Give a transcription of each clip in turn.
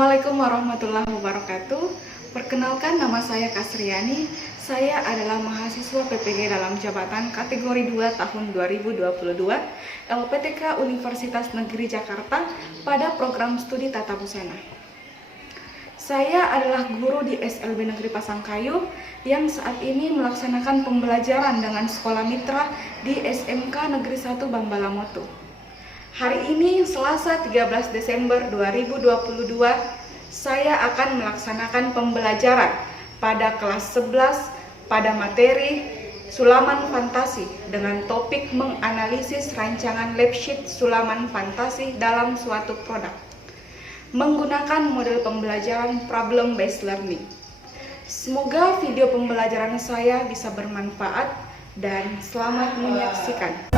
Assalamualaikum warahmatullahi wabarakatuh. Perkenalkan, nama saya Kasriani. Saya adalah mahasiswa PPG dalam jabatan kategori 2 tahun 2022 LPTK Universitas Negeri Jakarta pada program studi Tata Busana. Saya adalah guru di SLB Negeri Pasangkayu yang saat ini melaksanakan pembelajaran dengan sekolah mitra di SMK Negeri 1 Bambalamoto. Hari ini Selasa 13 Desember 2022, saya akan melaksanakan pembelajaran pada kelas 11 pada materi Sulaman Fantasi dengan topik menganalisis rancangan lab sheet Sulaman Fantasi dalam suatu produk menggunakan model pembelajaran problem based learning. Semoga video pembelajaran saya bisa bermanfaat dan selamat menyaksikan.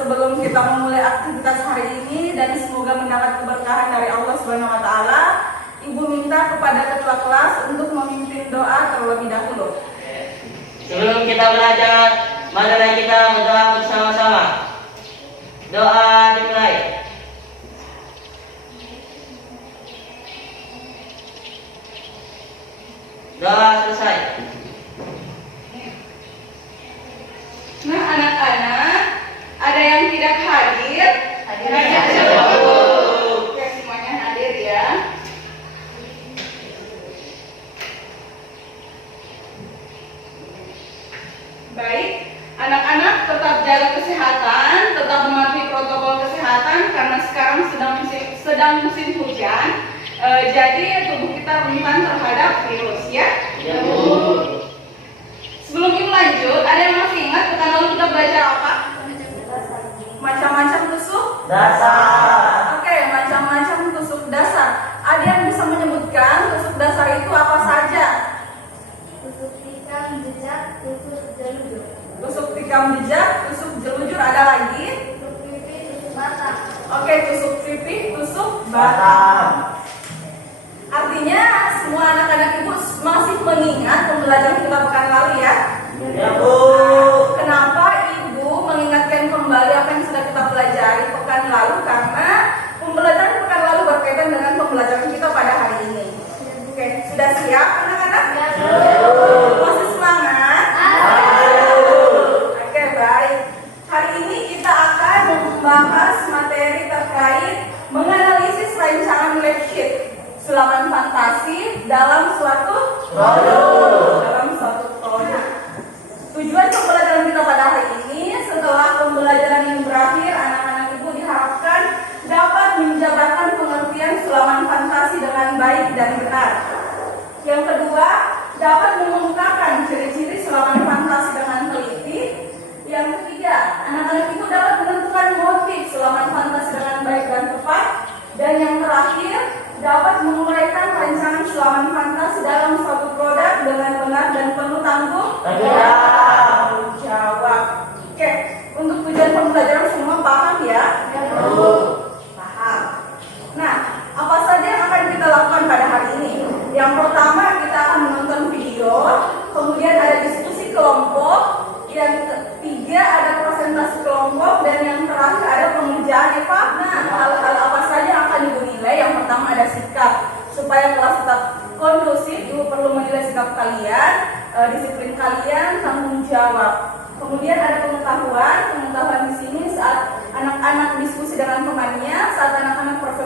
Sebelum kita memulai aktivitas hari ini dan semoga mendapat keberkahan dari Allah Subhanahu wa taala, Ibu minta kepada ketua kelas untuk memimpin doa terlebih dahulu. Sebelum kita belajar, marilah kita berdoa bersama-sama. Doa dimulai. Doa selesai. Nah, anak-anak, ada yang tidak hadir? Oke, semuanya hadir ya. Baik, anak-anak tetap jaga kesehatan, tetap mematuhi protokol kesehatan karena sekarang sedang musim hujan. Jadi tubuh kita rentan terhadap virus ya. Sebelum Ibu lanjut, ada yang masih ingat pekan lalu kita belajar apa? Macam-macam tusuk Dasar. Oke, macam-macam tusuk dasar. Ada yang bisa menyebutkan tusuk dasar itu apa saja? Tusuk tikam, jejak, tusuk jelujur. Tusuk tikam jejak, tusuk jelujur, ada lagi? Tusuk pipi, tusuk batang. Oke, tusuk pipi, tusuk batang. Artinya semua anak-anak Ibu masih mengingat pembelajaran kita pekan lalu ya? Ya, Bu. Kenapa Ibu mengingatkan kembali apa yang sudah kita pelajari pekan lalu? Karena pembelajaran pekan lalu berkaitan dengan pembelajaran kita pada hari ini. Oke, sudah siap anak-anak? Masih semangat? Oke, baik. Hari ini kita akan membahas materi terkait menganalisis rancangan lab sheet Sulaman Fantasi dalam suatu produk. Tujuan pembelajaran kita pada hari ini, setelah pembelajaran yang berakhir, anak-anak Ibu diharapkan dapat menjabarkan pengertian Sulaman Fantasi dengan baik dan benar. Yang kedua, dapat mengungkapkan ciri-ciri Sulaman Fantasi dengan teliti. Yang ketiga, anak-anak Ibu dapat menentukan motif Sulaman Fantasi dengan baik dan tepat. Dan yang terakhir, dapat menguraikan rancangan Sulaman Fantasi dalam suatu produk dengan benar dan penuh tanggung jawab. Oke, untuk tujuan pembelajaran semua paham ya? Paham. Nah, apa saja yang akan kita lakukan pada hari ini? Yang pertama, kita akan menonton video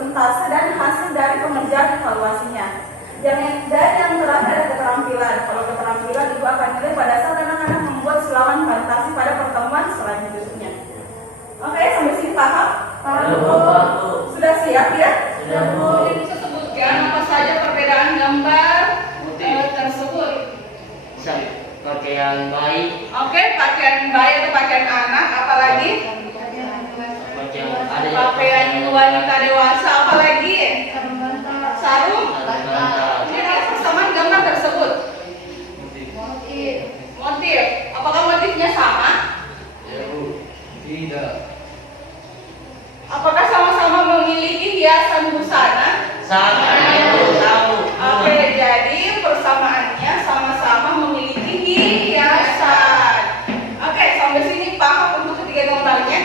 persentase dan hasil dari pengerjaan evaluasinya. Dan yang terakhir ada keterampilan. Kalau keterampilan Ibu akan nilai pada saat anak-anak membuat sulaman fantasi pada pertemuan selanjutnya. Oke, sampai sini paham? Paham, Bu. Sudah siap ya? Sudah, Bu. Jadi bisa sebutkan apa saja perbedaan gambar tersebut. Bisa pakaian bayi, Oke, pakaian bayi atau pakaian anak, apalagi? Pakaian wanita dewasa, apalagi? Sarung. Ini adalah persamaan gambar tersebut. Motif. Apakah motifnya sama? Tidak. Apakah sama-sama memiliki hiasan busana? sama Ibu, tahu. Oke, jadi persamaannya sama-sama memiliki hiasan. Oke, sampai sini paham untuk ketiga gambarnya?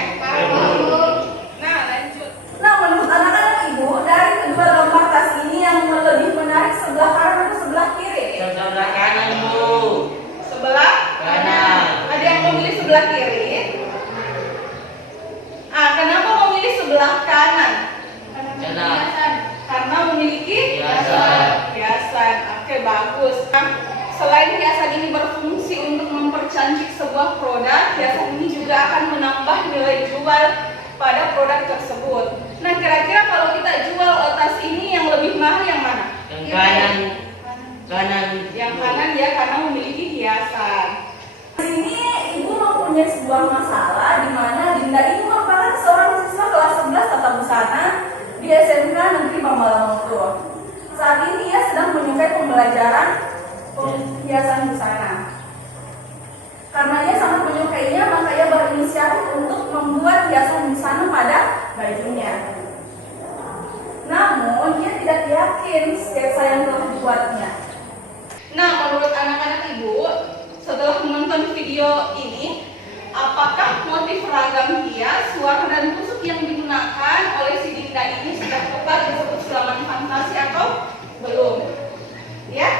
Nah, lanjut. Nah, menurut anak-anak Ibu, dari kedua gambar tas ini yang lebih menarik sebelah kanan atau sebelah kiri? Sebelah kanan, Bu. Sebelah Kanan. Ada yang memilih sebelah kiri? Kenapa memilih sebelah kanan? Kanan. Karena memiliki Hiasan. hiasan. Oke, bagus. Selain hiasan ini berfungsi untuk mempercantik sebuah produk, hiasan ini juga akan menambah nilai jual pada produk tersebut. Nah, kira-kira kalau kita jual tas ini yang lebih mahal yang mana? Yang kanan. Kanan. Yang kanan ya, karena memiliki hiasan. Di sini Ibu mempunyai sebuah masalah di mana Dinda ini merupakan seorang siswa kelas 11 tata busana di SMK Negeri Bambalangmutur. Saat ini ia sedang menyukai pembelajaran hiasan busana. Karena ia sangat menyukainya, maka ia berinisiatif untuk membuat hiasan busana pada bajunya. Namun dia tidak yakin sketsa yang telah dibuatnya. Nah, menurut anak-anak Ibu, setelah menonton video ini, apakah motif ragam hias, warna dan tusuk yang digunakan oleh si Dinda ini sudah tepat disebut sulaman fantasi atau belum? Ya?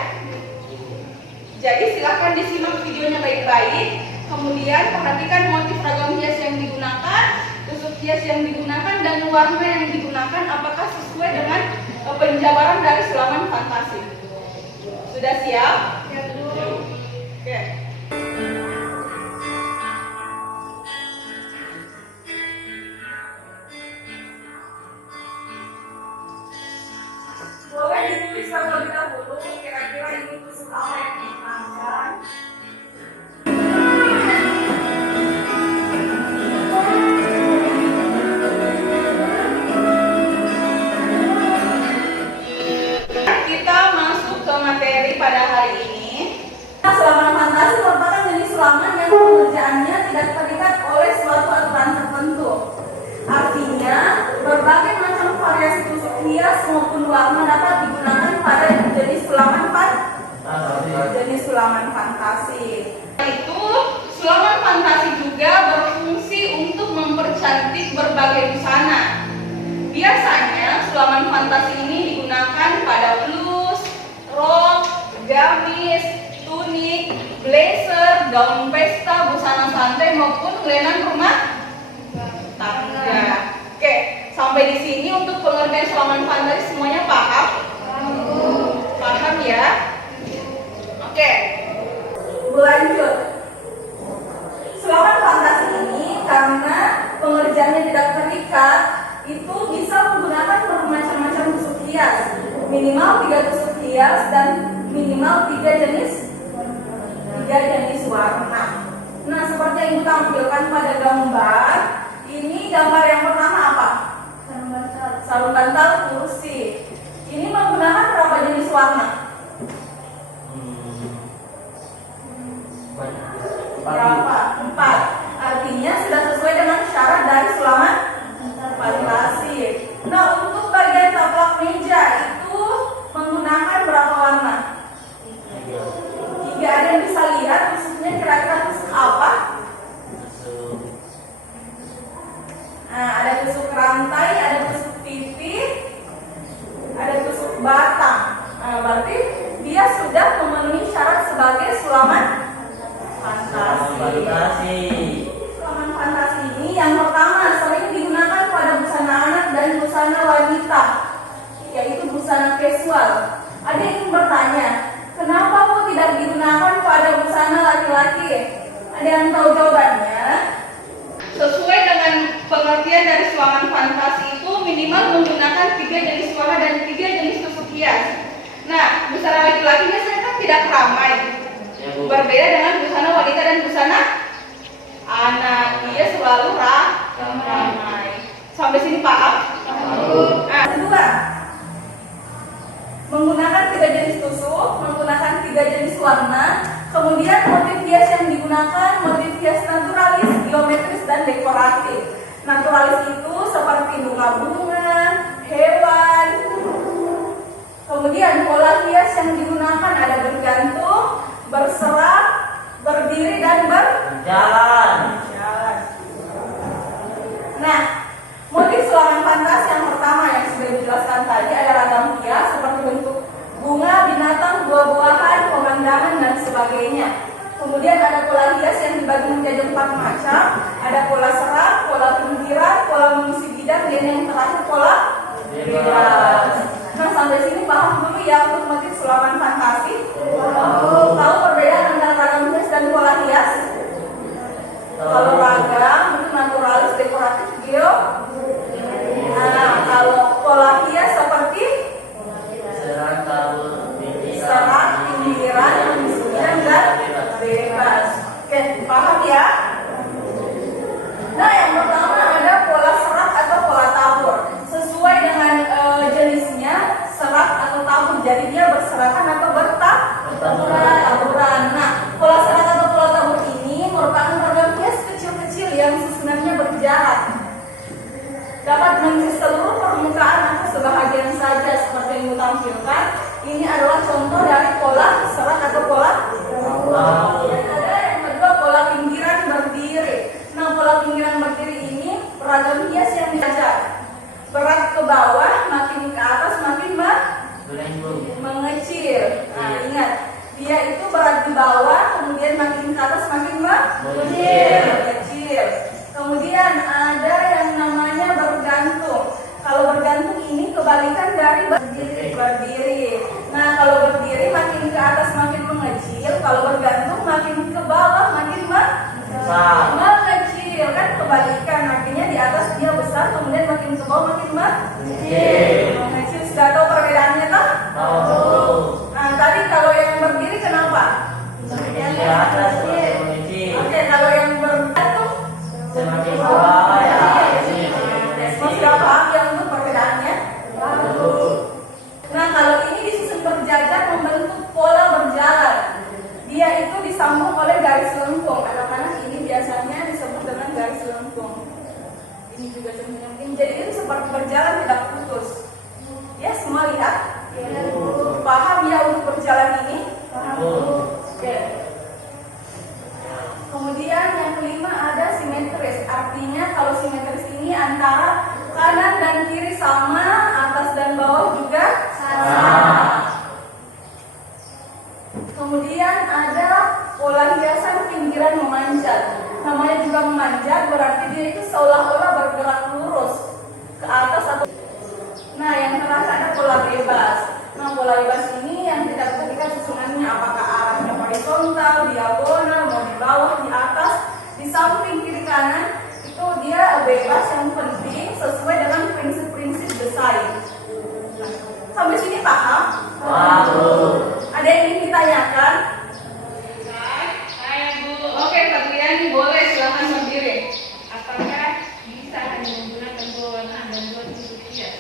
Jadi silakan disimak videonya baik-baik, kemudian perhatikan motif ragam hias yang digunakan, tusuk hias yang digunakan, dan warna yang digunakan apakah sesuai dengan penjabaran dari sulaman fantasi. Sudah siap? Ya, belum. Oke. Boleh ditulis terlebih dahulu kira-kira ini tusuk apa yang digunakan. Kita masuk ke materi pada hari ini. Sulaman fantasi merupakan jenis sulaman yang pengerjaannya tidak terikat oleh suatu aturan tertentu. Artinya, berbagai macam variasi tusuk hias maupun warna dapat digunakan pada jenis sulaman fantasi. Itu, sulaman fantasi juga berfungsi untuk mempercantik berbagai busana. Biasanya, sulaman fantasi ini digunakan pada blus, rok, gamis, tunik, blazer, gaun pesta, busana santai maupun lenan rumah tangga. Oke, sampai di sini untuk pengertian sulaman fantasi semuanya paham? Paham ya? Oke, berlanjut. Sulaman fantasi ini karena pengerjaannya tidak terikat, itu bisa menggunakan bermacam-macam tusuk hias, minimal 3 tusuk hias dan minimal 3 jenis warna. Nah, seperti yang Ibu tampilkan pada gambar, ini gambar yang pertama apa? Sarung bantal kursi. Ini menggunakan berapa jenis warna? Berapa? 4. Artinya sudah sesuai dengan syarat dari sulaman fantasi. Nah, untuk bagian taplak meja itu menggunakan berapa warna? 3. Ada yang bisa lihat tusuknya kira-kira tusuk apa? Nah, ada tusuk rantai, ada tusuk pipit, ada tusuk batang. Nah, berarti dia sudah memenuhi syarat sebagai sulaman fantasi. Sulaman fantasi ini yang pertama sering digunakan pada busana anak dan busana wanita. wanita, yaitu busana casual. Ada yang bertanya, kenapa kok tidak digunakan pada busana laki-laki? Ada yang tahu jawabannya? Sesuai dengan pengertian dari sulaman fantasi itu minimal menggunakan 3 jenis warna dan 3 jenis tusuk hias. Nah, busana laki-laki biasanya kan tidak ramai. Berbeda dengan busana wanita dan busana anak, dia selalu ramai. Sampai sini paham? Nah, kedua, menggunakan 3 jenis tusuk, menggunakan 3 jenis warna, kemudian motif hias yang digunakan motif hias naturalis, geometris, dan dekoratif. Naturalis itu seperti bunga-bunga, hewan. Kemudian pola hias yang digunakan ada bergantung, berserak, berdiri, dan berjalan. Nah, motif sulaman fantasi yang pertama yang sudah dijelaskan tadi ada ragam hias seperti bentuk bunga, binatang, buah-buahan, pemandangan, dan sebagainya. Kemudian ada pola hias yang dibagi menjadi 4 macam. Ada pola serak, pola pinggiran, pola mengisi bidang, dan yang terakhir pola bebas. Nah, sampai sini paham dulu ya untuk motif sulaman fantasi. Tahu perbedaan antara ragam hias dan pola hias? Kalau ragam itu naturalis, dekoratif, geo. Nah, kalau pola hias seperti serak, pinggiran, mengisi bidang, dan bebas. Oke, paham ya? Nah, yang pertama ada pola serak atau pola tabur. Sesuai dengan jenisnya, serak atau tabur. Jadi dia berserakan atau bertaburan. Nah, pola serak atau pola tabur ini merupakan ragam hias kecil-kecil yang susunannya berjarak. Dapat mengisi seluruh permukaan atau sebahagian saja seperti yang ditampilkan. Ini adalah contoh dari pola serak atau pola tabur. Ada yang kedua pola pinggiran berdiri. Nah, pola pinggiran berdiri ini ragam hias yang diajak. Berat ke bawah, makin ke atas makin mengecil. Nah, ingat, dia itu berat di bawah, kemudian makin ke atas makin mengecil. Kemudian ada yang namanya bergantung. Kalau bergantung ini kebalikan dari berdiri. Nah, kalau berdiri makin ke atas makin mengecil, kalau bergantung makin ke bawah makin mengecil, kan kebalikan. Artinya di atas dia besar, kemudian makin ke bawah makin mengecil. Sudah tahu perbedaannya toh? Tahu. Nah, tadi kalau yang berdiri kenapa? Yang di atas mengecil. Oke, kalau yang bergantung semakin ke bawah ya. Sudah paham ya untuk perbedaannya? Nah, kalau ini disusun berjajar membentuk pola berjalan. Dia itu disambung oleh garis lengkung. Anak-anak ini biasanya disebut dengan garis lengkung. Ini juga contohnya mungkin. Jadi itu seperti berjalan tidak putus. Ya, semua lihat? Paham ya untuk berjalan ini? Paham. Oke. Kemudian yang kelima ada simetris. Artinya kalau simetris ini antara kanan dan kiri sama, atas dan bawah juga sama. Kemudian ada pola hiasan pinggiran memanjat. Namanya juga memanjat, berarti dia itu seolah-olah bergerak lurus ke atas atau. Nah, yang terakhir ada pola bebas. Nah, pola bebas ini yang kita perhatikan susunannya, apakah arahnya horizontal, diagonal, mau di bawah, di atas, di samping, kiri, kanan. Itu dia bebas, yang penting sesuai dengan prinsip-prinsip desain. Nah, sampai sini paham? Ada yang ingin ditanyakan? Saya Bu. Oke, Fatriani boleh silahkan berdiri. Apakah bisa hanya menggunakan 2 warna dan 2 tusuk hias?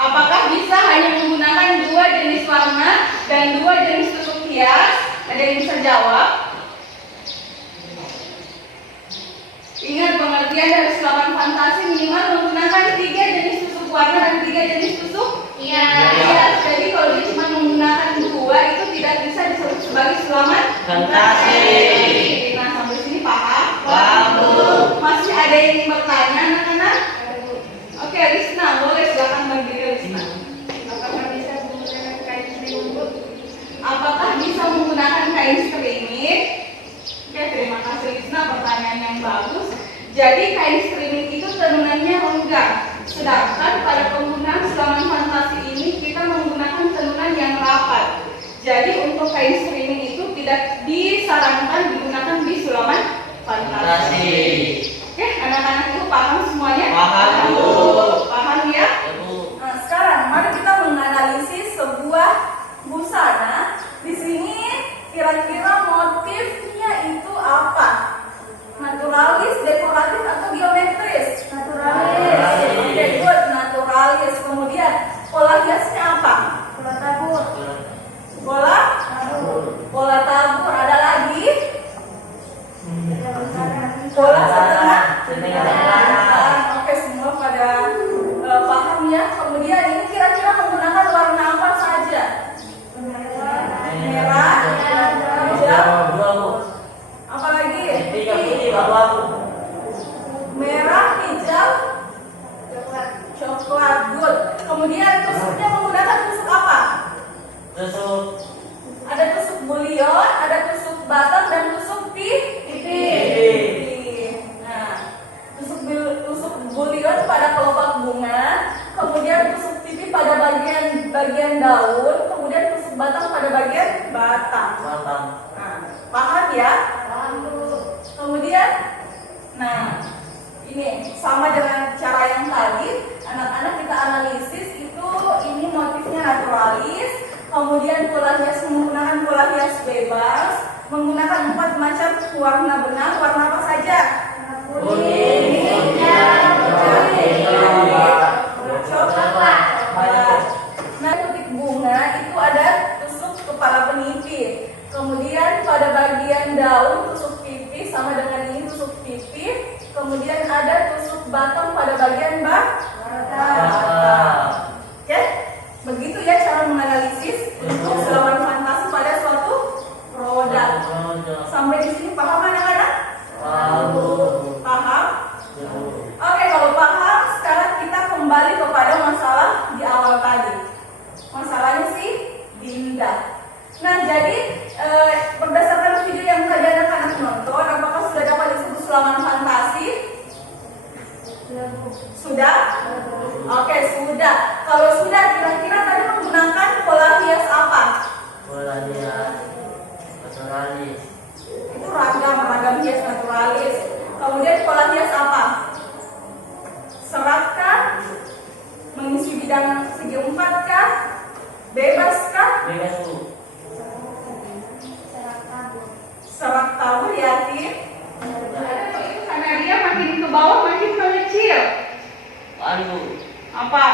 Apakah bisa hanya menggunakan 2 jenis warna dan 2 jenis tusuk hias? Ada yang bisa jawab? Ingat pengertian dari sulaman fantasi minimal menggunakan 3 jenis tusuk warna dan 3 jenis tusuk hias. Jadi kalau dia cuma menggunakan 2 itu tidak bisa disebut sebagai sulaman Fantasi. Nah, sampai sini paham? Paham, Bu. Masih ada yang ingin bertanya anak-anak? Oke, Risna, boleh silakan berdiri, Risna. Apakah bisa menggunakan kain string, Bu? Apakah bisa menggunakan kain streaming? Oke, terima kasih Risna, pertanyaan yang bagus. Jadi kain streaming itu tenunannya longgar. Sedangkan pada penggunaan sulaman fantasi ini kita menggunakan tenunan yang rapat. Jadi untuk kain streaming itu tidak disarankan digunakan di sulaman fantasi. Oke, anak-anak itu paham semuanya? Paham, Bu. Paham ya? Ya, Bu. Nah, sekarang mari kita menganalisis sebuah busana. Di sini kira-kira motifnya itu apa? Naturalis, dekoratif, atau geometris? Naturalis. Oke, good. Naturalis. Kemudian pola hiasnya apa? Bola tabur. Pola tabur. Ada lagi? Pola setengah. Oke, semua pada paham ya. Kemudian ini kira-kira menggunakan warna apa saja? Merah, hijau, apa lagi? Merah, hijau, coklat. Good. Kemudian tusuknya menggunakan tusuk apa? Ada tusuk bulion, ada tusuk batang, dan tusuk pipi. Nah, tusuk bulion pada kelopak bunga, kemudian tusuk pipi pada bagian daun, kemudian tusuk batang pada bagian batang. Nah, paham ya? Kemudian, nah ini sama dengan cara yang tadi, anak-anak kita analisis itu ini motifnya naturalis. Kemudian pola hias menggunakan pola hias bebas, menggunakan 4 macam warna benang. Warna apa saja? Kuning, coklat. Nah, titik bunga itu ada tusuk kepala penipit. Kemudian pada bagian daun tusuk pipi sama dengan ini tusuk pipi. Kemudian ada tusuk batang pada bagian batang. Oke? Begitu ya cara menganalisis untuk sulaman fantasi pada suatu produk. Sampai di sini paham anak-anak? Paham? Oke, kalau paham, sekarang kita kembali kepada masalah di awal tadi. Masalahnya sih Dinda. Nah, jadi berdasarkan video yang tadi anak-anak nonton, apakah sudah dapat disebut sulaman fantasi? Sudah? Oke, sudah. Kalau sudah, kira-kira tadi menggunakan pola hias apa? Naturalis. Itu ragam hias naturalis. Kemudian pola hias apa? Serat kah? Mengisi bidang segi 4 kah? Bebas kah? Serat tabur, yakin? Itu karena dia makin ke bawah makin mengecil. Apa?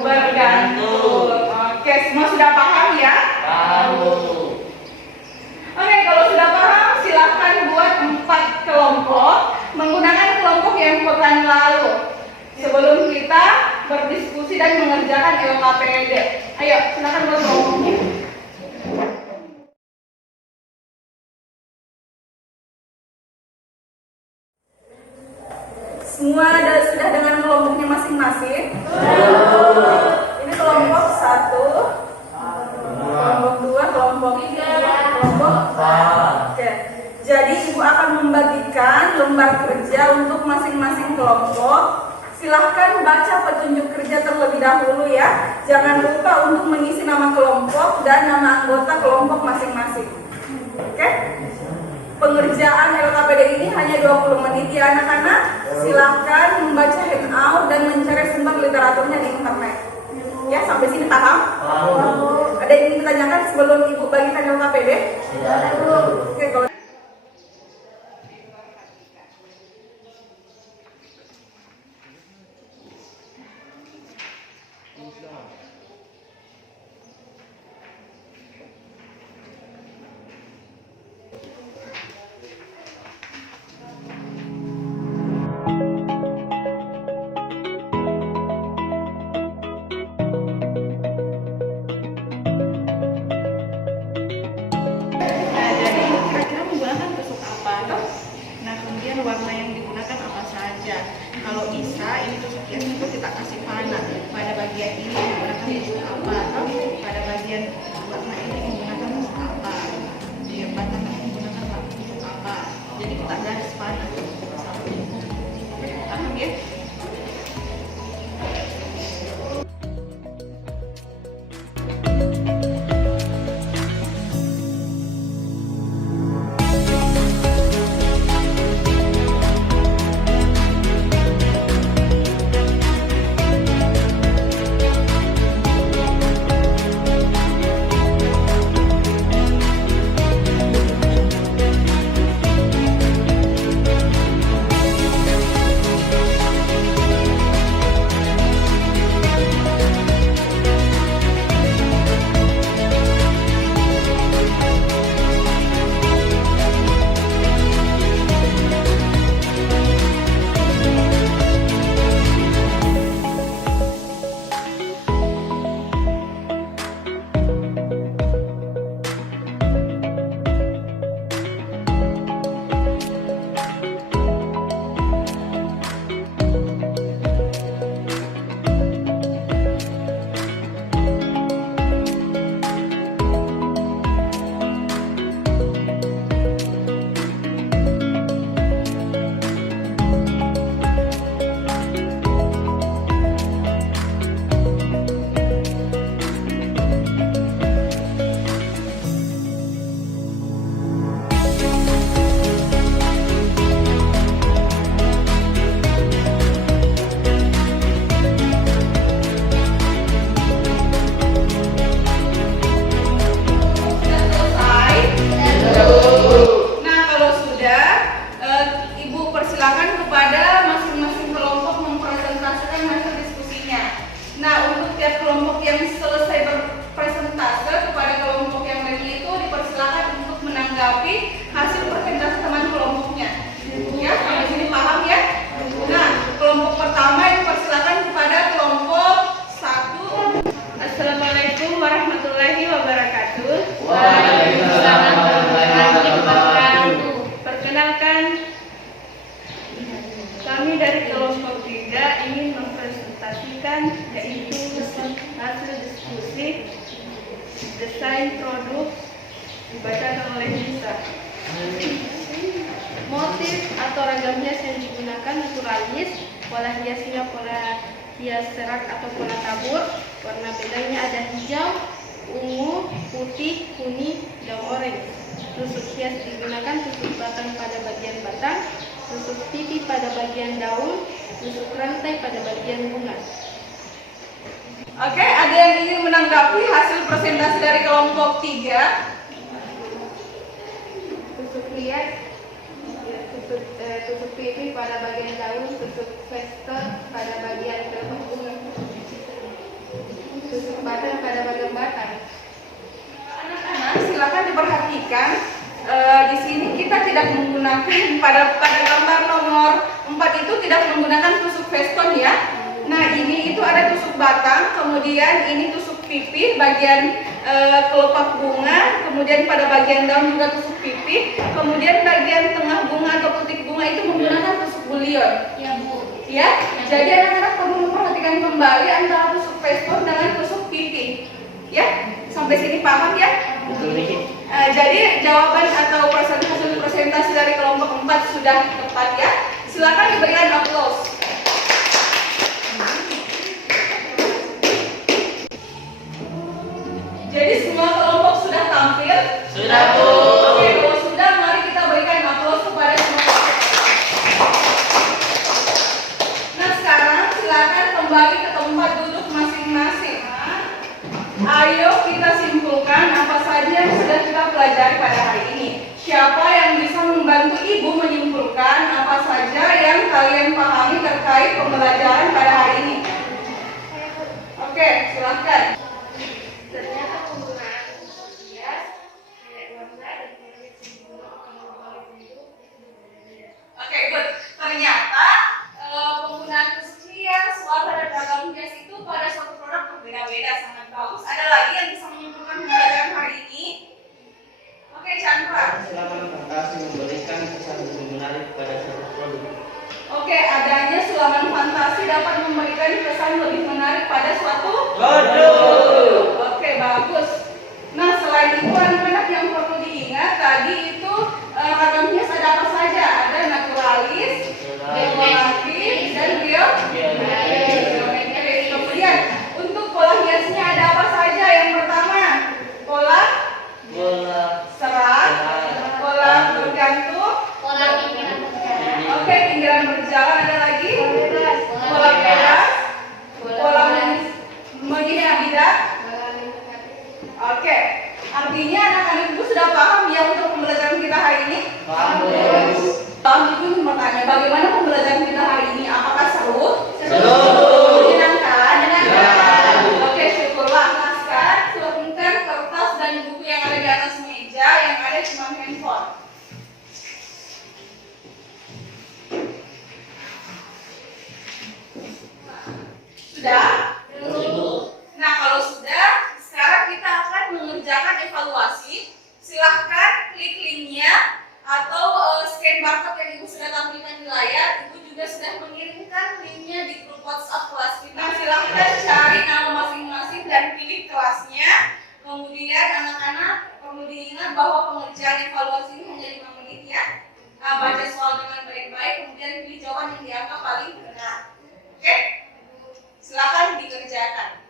Bergantung. Oke, semua sudah paham ya? Oke, kalau sudah paham, silahkan buat 4 kelompok menggunakan kelompok yang pekan lalu. Sebelum kita berdiskusi dan mengerjakan LKPD. Ayo, silakan buat kelompoknya. Semua sudah dengan kelompoknya masing-masing? Ini kelompok 1, kelompok 2, kelompok 3, kelompok 4. Oke. Jadi ibu akan membagikan lembar kerja untuk masing-masing kelompok. Silahkan baca petunjuk kerja terlebih dahulu ya. Jangan lupa untuk mengisi nama kelompok dan nama anggota kelompok masing-masing. Oke? Pengerjaan LKPD ini hanya 20 menit ya anak-anak. Silahkan membaca handout dan mencari sumber literaturnya di internet. Ya, sampai sini paham? Ada yang ingin ditanyakan sebelum ibu bagikan LKPD? Oke, kalau warna yang digunakan apa saja. Kalau bisa ini tusuk hias itu kita kasih panah. Pada bagian ini menggunakan tusuk apa, atau pada bagian warna ini menggunakan tusuk apa, di batang ini menggunakan tusuk apa. Jadi kita dari kelompok 3 ingin mempresentasikan yaitu hasil diskusi desain produk dibacakan oleh Nisa. Motif atau ragam hias yang digunakan naturalis, pola hiasnya pola hias serat atau pola tabur. Warna bedanya ada hijau, ungu, putih, kuning, dan oranye. Tusuk hias digunakan tusuk batang pada bagian batang, tusuk pipi pada bagian daun, tusuk rantai pada bagian bunga. Oke, ada yang ingin menanggapi hasil presentasi dari kelompok 3? Tusuk hias, tusuk pipi pada bagian daun, tusuk vestor pada bagian kelompok bunga, tusuk batang pada bagian batang. Anak-anak silakan diperhatikan, di sini kita tidak menggunakan pada gambar nomor 4 itu tidak menggunakan tusuk veston ya. Nah ini itu ada tusuk batang, kemudian ini tusuk pipi bagian kelopak bunga, kemudian pada bagian daun juga tusuk pipi, kemudian bagian tengah bunga atau putik bunga itu menggunakan tusuk bulion. Ya Bu. Ya, jadi anak-anak perlu memperhatikan kembali antara tusuk veston dengan tusuk pipi. Ya, sampai sini paham ya? Jadi jawaban atau hasil presentasi dari kelompok 4 sudah tepat ya. Silakan diberikan aplaus. Jadi semua kelompok sudah tampil? Sudah, Bu. Oke, kalau sudah mari kita berikan aplaus kepada semua kelompok. Nah sekarang silakan kembali ke tempat duduk masing-masing. Ayo kita simpulkan apa saja yang sudah kita pelajari pada hari ini. Siapa yang bisa membantu Ibu menyimpulkan apa saja yang kalian pahami terkait pembelajaran pada hari ini? Oke, silahkan. Ternyata penggunaan tusuk hias, kayak warna dan motif yang digunakan membalik bentuk. Oke, good. Ternyata penggunaan tusuk hias, warna dan ragam hias itu pada suatu produk berbeda-beda, sangat bagus. Ada lagi yang bisa menyimpulkan pembelajaran hari ini? Oke, Chandra. Silakan fantasi memberikan kesan lebih menarik pada satu produk. Oke, adanya sulaman fantasi dapat memberikan kesan lebih menarik pada suatu Produk. Oke, bagus. Nah, selain itu anak-anak yang perlu diingat tadi itu ragam hias ada apa saja? Ada naturalis, dekoratif, dan geometris. Kemudian untuk pola hiasnya ada apa saja? Yang pertama, pola Bola. serat, pola bergantung, Pola pinggiran berjalan. oke, pinggiran berjalan, ada lagi pola bebas, pola mengisi bidak. Oke, artinya anak-anak itu sudah paham ya untuk pembelajaran kita hari ini? Bagus. Tom itu bertanya, bagaimana pembelajaran kita hari ini? Apakah seru? Seru. Menyenangkan? Ya. Oke, syukurlah. Nah, sekarang silakan kertas dan buku yang ada di atas meja, yang ada cuma handphone. Sudah? Nah, kalau sudah, sekarang kita akan mengerjakan evaluasi. Silahkan klik linknya atau scan barcode yang Ibu sudah tampilkan di layar. Ibu juga sudah mengirimkan linknya di grup WhatsApp kelas kita. Silahkan cari nama masing-masing dan pilih kelasnya. Kemudian anak-anak perlu diingat bahwa pengerjaan evaluasi ini hanya 5 menit ya. Nah, baca soal dengan baik-baik, kemudian pilih jawaban yang dianggap paling benar. Oke? Silakan dikerjakan.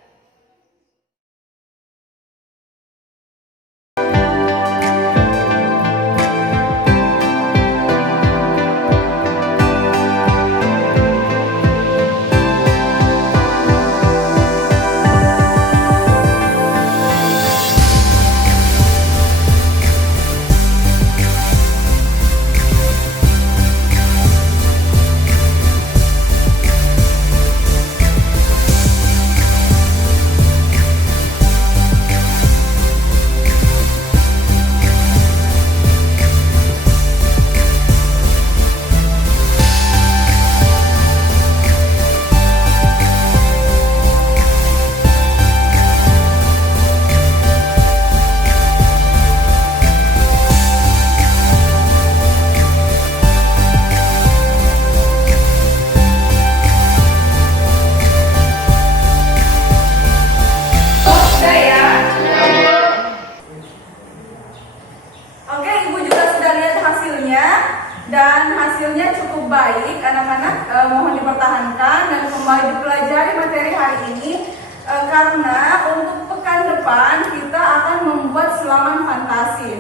hasilnya cukup baik, anak-anak mohon dipertahankan dan kembali dipelajari materi hari ini karena untuk pekan depan kita akan membuat sulaman fantasi.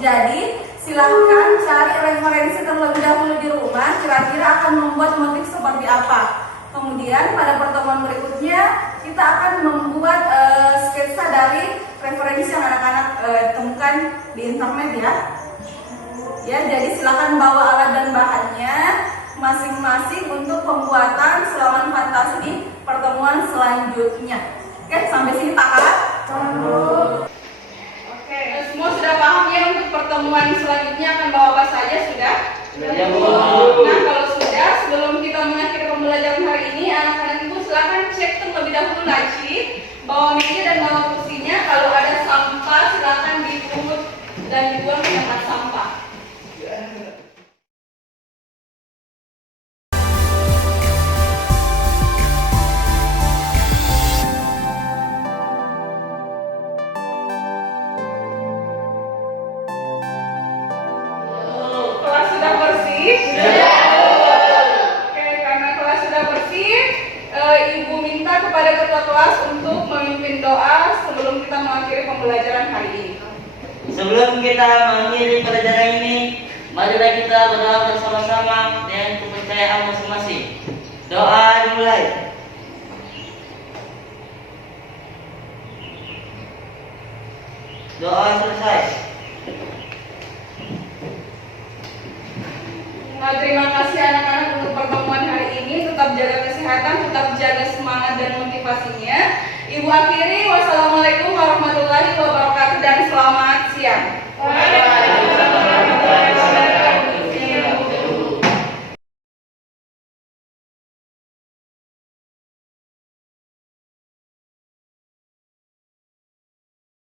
Jadi silahkan cari referensi terlebih dahulu di rumah, kira-kira akan membuat motif seperti apa. Kemudian pada pertemuan berikutnya kita akan membuat sketsa dari referensi yang anak-anak temukan di internet ya. Ya, jadi silakan bawa alat dan bahannya masing-masing untuk pembuatan sulaman fantasi di pertemuan selanjutnya. Oke, sampai sini Pak. Oke, semua sudah paham ya untuk pertemuan selanjutnya akan bawa apa saja sudah? Ya, Bu. Nah, kalau sudah, sebelum kita mengakhiri pembelajaran hari ini, anak-anak ibu silakan cek terlebih dahulu lagi bawa meja dan bawa kursinya. Kalau ada sampah silakan dipungut dan dibuang ke tempat sampah. Kelas sudah bersih? Oke, karena kelas sudah bersih, Ibu minta kepada ketua kelas untuk memimpin doa sebelum kita mengakhiri pembelajaran hari ini. Sebelum kita mengakhiri pelajaran ini, marilah kita berdoa bersama-sama dengan kepercayaan masing-masing. Doa dimulai. Doa selesai. Nah, terima kasih anak-anak untuk pertemuan hari ini. Tetap jaga kesehatan, tetap jaga semangat dan motivasinya. Ibu akhiri, wassalamualaikum warahmatullahi wabarakatuh dan selamat siang.